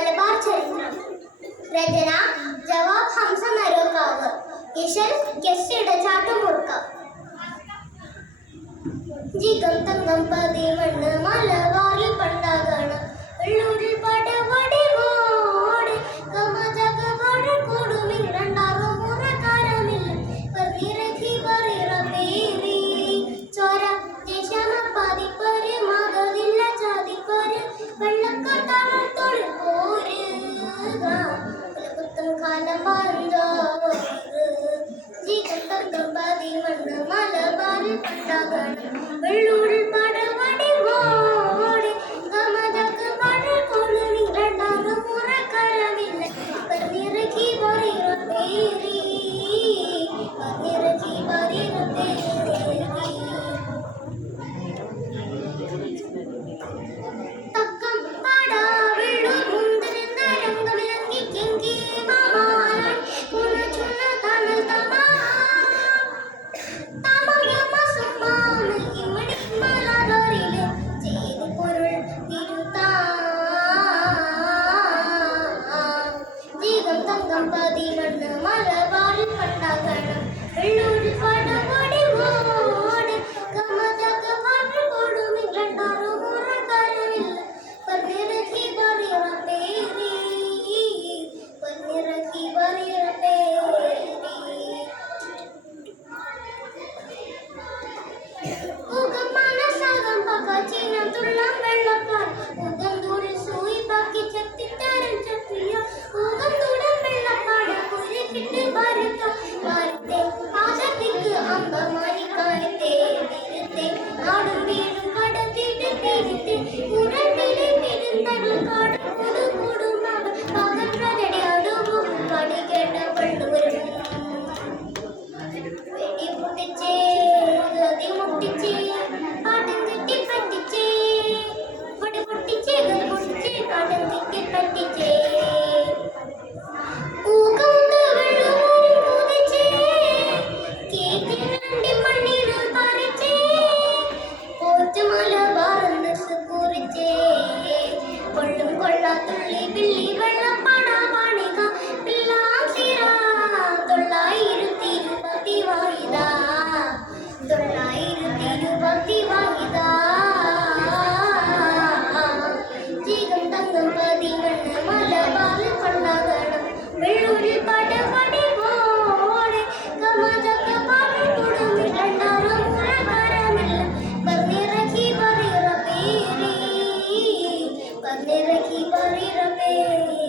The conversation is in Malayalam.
മലബാർ ചരിത്രം. രചന ജവാബ് ഹംസ നരോക്കാവ്. ഇശൽ കെസ്സിട ചാട്ടുമുറുക്ക. ജിഗം തങ്കം പതിമണ്ണ് മലബാറിൽ പണ്ടാകണം വെള്ളൂരിൽ പടവടിവോടെ കമജക വഴക്കൊടുമിൽ രണ്ടാറും മുറക്കാരമില്ല പതിരക്കി പറയിറ പേരി ചോര ദേശമ പതിപ്പര് മകതില്ല ചാതിപ്പര് വെള്ളക്കാട്ടാണ് തൊഴിൽ പോരുക കുത്തം കാലം പഞ്ചാറ് ജിഗം തങ്കം പതിമണ്ണ് മലബാറിൽ പണ്ടാകണം വെള്ളൂരിൽ പടവടിവോടെ കമജക വഴക്കൊടുമിൽ രണ്ടാറും മുറക്കാരമില്ല പതിരക്കി പറയിറ പേരി പതിരക്കി പറയിറ പേരി തക്കം പാടാ വെള്ളൂർ മുന്തരുന്ന രംഗമിളങ്ങി കെങ്കി മാമാൻ പുനചുന്ന തണൽ തമാ തമഗമ സുമാമൽ ഇമ്മടി മലബാറിലെ ചെയ്തു പൊരുൾ തിരുത്താ ജീവം തങ്കം പതിമണ്ണ് മലബാറിൽ പണ്ടാകണം വെള്ളൂരിൽ പടവടിവോടെ കമജക വഴക്കൊടുമിൽ രണ്ടാറും മുറക്കാരമില്ല പതിരക്കി പറയിറ പേരി പതിരക്കി പറയിറ പേരി ഉഗം മനസ്സാകം പകച്ചിനം തുള്ളം വെള്ളപ്പാൽ ഉഗം ദൂരിൽ സൂയി ബാക്കി ചത്തിത്തരം ചത്തിയ ഉഗം ദൂരം വെള്ളപ്പാട് കുരുക്കിട്ട് വരുത്ത വാരത്തെ ആശത്തിക്ക് അമ്പമാരിക്കായത്തെ വിരുത്തെ നാടും വീടും കടത്തിട്ട് തിരുത്തെ ഉടനിലെ പെരുന്തകൾ കാടും കൂടും പകത്രടി അടുവും പണി കേട്ട വെള്ളൂരും വെടി പൊട്ടിച്ചേ ഗതി മുട്ടിച്ചേ പാട്ടം തെറ്റി പറ്റിച്ചേ വടി പൊട്ടിച്ചേ ഗതി പൊട്ടിച്ചേ പാട്ടം തെറ്റി പറ്റിച്ചേ ഊകമുണ്ട് വെള്ളൂരിൽ മുതിച്ചേ കേറ്റി രണ്ടി മണ്ണിൽ പറിച്ചേ പോറ്റ് മലബാറെന്ന് കുറിച്ചേ കൊള്ളും കൊള്ളാത്തുള്ളി പിള്ളി വെള്ളപ്പാടാ പാണിക പിള്ളാം സിര 920 വായിതാ 920 വായിതാ ജീവം തങ്കം പതിമണ്ണ് മലബാറിൽ പണ്ടാകണം വെള്ളൂരിൽ പടവടിവോടെ കമജക വഴക്കൊടുമിൽ രണ്ടാറും മുറക്കാരമില്ല പതിരക്കി പറയിറ പേരി പതിരക്കി പറയിറ പേരി